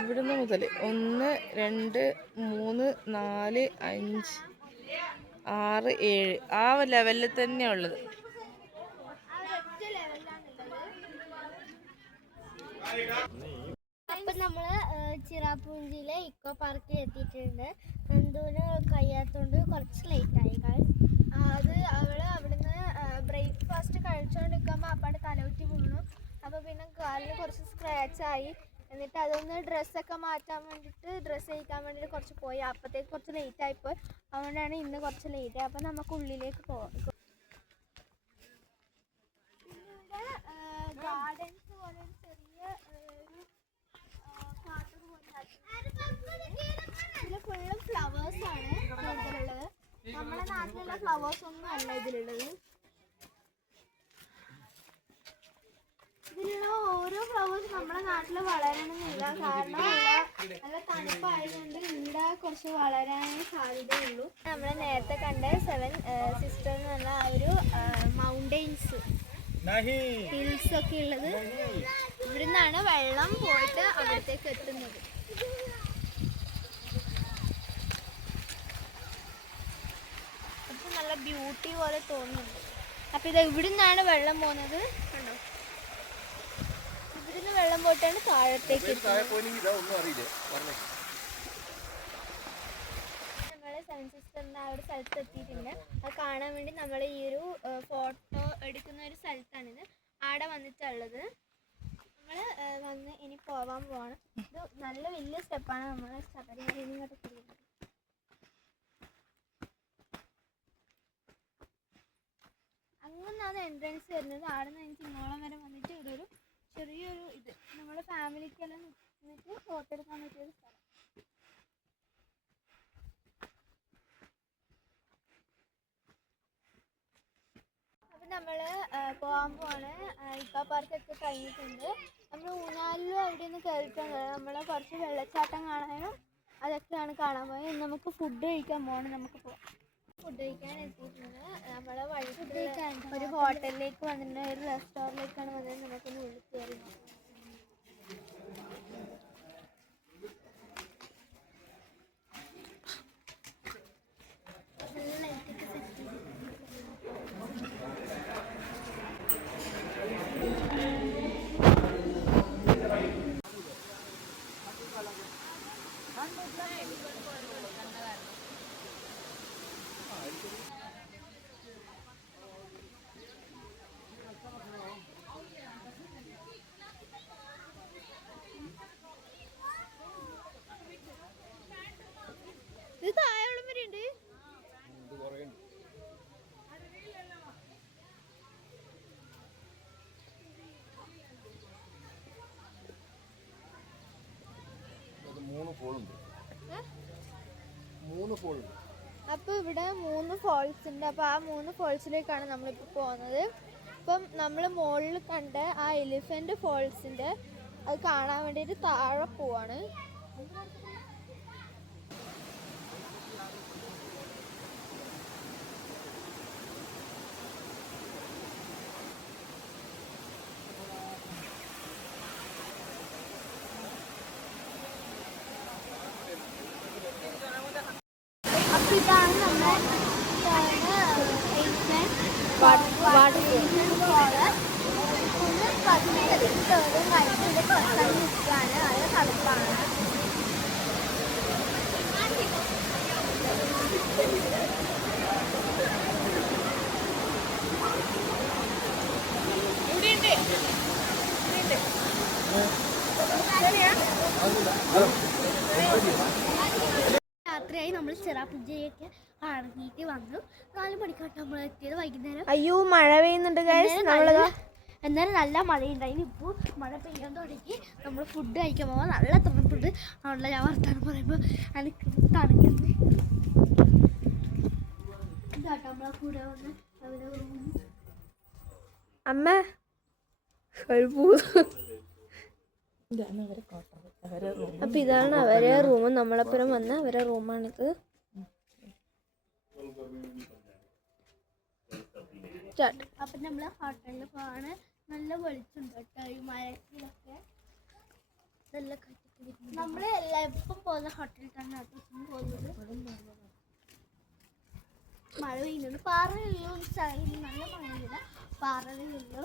ഇവിടുന്ന് മുതൽ 1 2 3 4 5 6 7 ആ ലെവലിൽ തന്നെയാണ് ഉള്ളത്. അപ്പൊ നമ്മള് ചിറാപുഞ്ചിയിലെ ഇക്കോ പാർക്കിൽ എത്തിയിട്ടുണ്ട്. നന്ദുവിന് കഴിയാത്തോണ്ട് കുറച്ച് ലേറ്റ് ആയി. അത് അവിടുന്ന് ബ്രേക്ക്ഫാസ്റ്റ് കഴിച്ചോണ്ടിരിക്കുമ്പോ അപ്പാടെ തലകുറ്റി വീണു. അപ്പൊ പിന്നെ കാലിന് കുറച്ച് സ്ക്രാച്ച് ആയി. എന്നിട്ട് അതൊന്ന് ഡ്രസ്സൊക്കെ മാറ്റാൻ വേണ്ടിയിട്ട് ഡ്രസ്സ് കഴിക്കാൻ വേണ്ടിയിട്ട് കുറച്ച് പോയി. അപ്പത്തേക്ക് കുറച്ച് ലേറ്റ് ആയിപ്പോയി. അതുകൊണ്ടാണ് ഇന്ന് കുറച്ച് ലേറ്റ് ആയി. അപ്പം നമുക്ക് ഉള്ളിലേക്ക് പോവാം. ഗാർഡൻസ് പോലെ ചെറിയ ഇതിൽ ഫുള്ള് ഫ്ലവേഴ്സ് ആണ് കൂടുതലുള്ളത്. നമ്മുടെ നാട്ടിലുള്ള ഫ്ലവേഴ്സ് ഒന്നും അല്ല ഇതിലുള്ളത്. ഇതിലുള്ള ഓരോ ഫ്ലവേഴ്സ് നമ്മുടെ നാട്ടിൽ വളരണമെന്നില്ല. കാരണം നല്ല തണുപ്പായതുകൊണ്ട് ഇവിടെ കുറച്ച് വളരാനേ സാധ്യതയുള്ളൂ. നമ്മൾ നേരത്തെ കണ്ട 7 സിസ്റ്റർ എന്ന് പറഞ്ഞ ആ ഒരു മൗണ്ടെയിൻസ് ഹിൽസ് ഒക്കെ ഉള്ളത് ഇവിടുന്നാണ് വെള്ളം പോയിട്ട് അവിടത്തേക്ക് എത്തുന്നത്. അത് നല്ല ബ്യൂട്ടി പോലെ തോന്നുന്നുണ്ട്. അപ്പൊ ഇത് ഇവിടുന്നാണ് വെള്ളം പോകുന്നത്. കണ്ടോ, ഇവിടുന്ന് വെള്ളം പോയിട്ടാണ് താഴത്തേക്ക് നമ്മള് 7 സിസ്റ്ററിന്റെ ആ ഒരു സ്ഥലത്ത് എത്തിയിട്ടുണ്ട്. അത് കാണാൻ വേണ്ടി നമ്മൾ ഈ ഒരു ഫോട്ടോ എടുക്കുന്ന ഒരു സ്ഥലത്താണിത്. ആടെ വന്നിട്ടുള്ളത്. നമ്മള് വന്ന് ഇനി പോവാൻ പോവാണ്. ഇത് നല്ല വലിയ സ്റ്റെപ്പാണ്. നമ്മള് ശബരിമല ഇങ്ങോട്ട് തിരിയുന്നത്. അങ്ങനെയാണ് എൻട്രൻസ് വരുന്നത്. ആടെ നിന്ന് എനിക്ക് ഇങ്ങോളം വരെ വന്നിട്ട് ഇവിടെ ഒരു ചെറിയൊരു ഇത് നമ്മുടെ ഫാമിലിക്കെല്ലാം നിന്നിട്ട് ഫോട്ടോ എടുക്കാൻ പറ്റിയൊരു സ്ഥലം. അപ്പം നമ്മൾ പോകാൻ പോവാണ്. ഇക്കോ പാർക്കൊക്കെ കഴിഞ്ഞിട്ടുണ്ട്. നമ്മൾ ഊഞ്ഞാലിലും അവിടെ നിന്ന് കയറിയിട്ടുണ്ട്. നമ്മൾ കുറച്ച് വെള്ളച്ചാട്ടം കാണാനും അതൊക്കെയാണ് കാണാൻ പോയത്. നമുക്ക് ഫുഡ് കഴിക്കാൻ പോകണം. നമുക്ക് പോകാം. ഫുഡ് കഴിക്കാൻ എത്തിയിട്ടുണ്ട്. നമ്മളെ വഴി ഒരു ഹോട്ടലിലേക്ക് വന്നിട്ടുണ്ട്. ഒരു റെസ്റ്റോറൻറ്റിലേക്കാണ് വന്നത്. നമുക്കൊന്ന് ഉള്ളിൽ കയറി നോക്കാം. ഇത് താഴെ വരെയുണ്ട്. അപ്പൊ ഇവിടെ 3 ഫോൾസ് ഉണ്ട്. അപ്പൊ ആ 3 ഫോൾസിലേക്കാണ് നമ്മളിപ്പോ പോകുന്നത്. ഇപ്പം നമ്മൾ മുകളിൽ കണ്ട ആ എലിഫന്റ് ഫോൾസിന്റെ അത് കാണാൻ വേണ്ടിയിട്ട് താഴെ പോവാണ്. ഇതാണ് നമ്മുടെ നല്ല തണുപ്പാണ്. രാത്രിയായി നമ്മൾ ചിറാപുഞ്ചിയൊക്കെ ഇറങ്ങിയിട്ട് വന്നു. 4 മണിക്കാണ് നമ്മൾ എത്തിയത്. വൈകുന്നേരം അയ്യോ മഴ പെയ്യുന്നുണ്ട്. എന്നാലും നല്ല മഴയുണ്ടായി. ഇപ്പോൾ മഴ പെയ്യാൻ തുടങ്ങി. നമ്മൾ ഫുഡ് കഴിക്കാൻ പോകാൻ നല്ല തണുപ്പുണ്ട്. അതുകൊണ്ടല്ല ഞാൻ വർത്താനം പറയുമ്പോൾ എനിക്ക് തണുക്കുന്നത്. ഇതാട്ടോ നമ്മളെ കൂടെ വന്ന് അമ്മ അപ്പൊ ഇതാണ് അവരെ റൂം. നമ്മളപ്പുറം വന്ന അവരെ റൂമാണിത്. സ്റ്റാർട്ട്. അപ്പം നമ്മൾ ഹോട്ടലിൽ പോവാണ്. നല്ല വെളിച്ചുണ്ട് കേട്ടോ ഈ മരത്തിലൊക്കെ. നമ്മൾ എപ്പം പോകുന്ന ഹോട്ടലിൽ തന്നെ പോകുന്നത്. മഴ പെയ്യുന്നുണ്ട്. പാറയിലും നല്ല മഴയില്ല, പാറയിലുള്ളൂ.